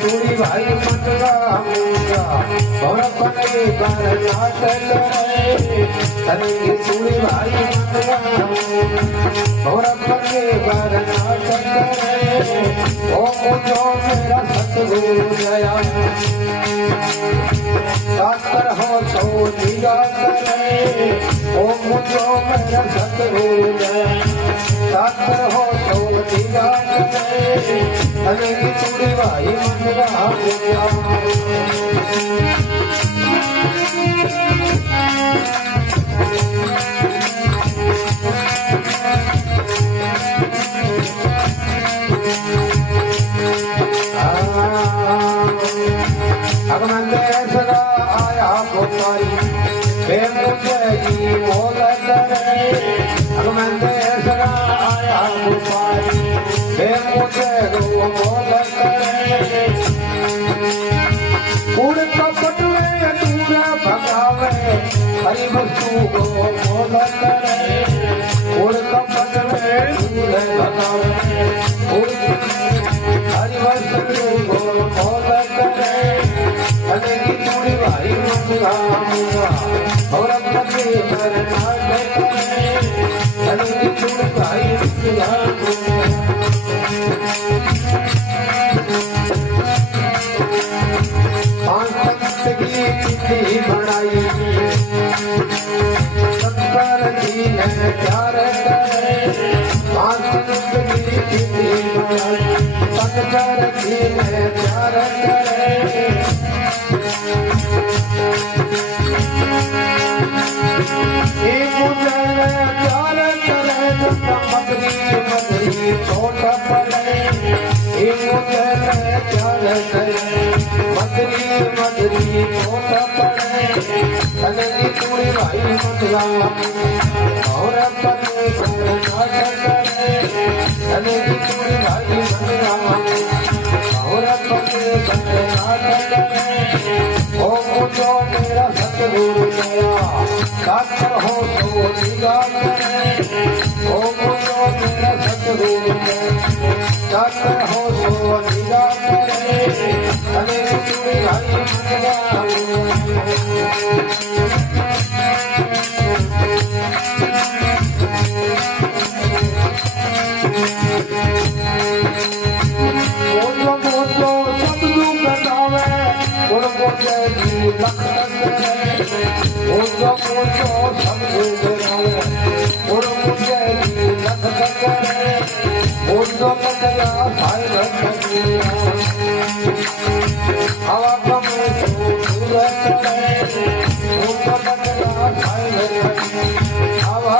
चूड़ी भाई मंगवा चूड़ी भाई मंगवा जो मेरा सतगुरु जया साकर हो सो निगा करे ओ मुझो मेरा सतगुरु जया साकर हो सो निगा करे अरे चूड़ी भाई मंगवा आया गोपारी मुझे जी मोल करे आया गोपारी मुझे मोल करे उड़ कपट में दूर भगावे हरी वस्तु को मोल करे उड़ कपट में दूर भगावे हरी वस्तु को मोल करे चूड़ी भाई मंगवा और अपने चूड़ी भाई बनाई शंकर जी ने प्यार करे शंकर जी ने प्यार करे छोटा पड़े मदरी छोटा पड़े चूड़ी भाई मंगवा और अपने चूड़ी भाई मंगवा और अपने ओ मुझो मेरा सतगुरु जया साकर हो तो निगा करे ओ मुझो मेरा सतगुरु साकर हो तो निगा करे अरे चूड़ी भाई मंगवा हवा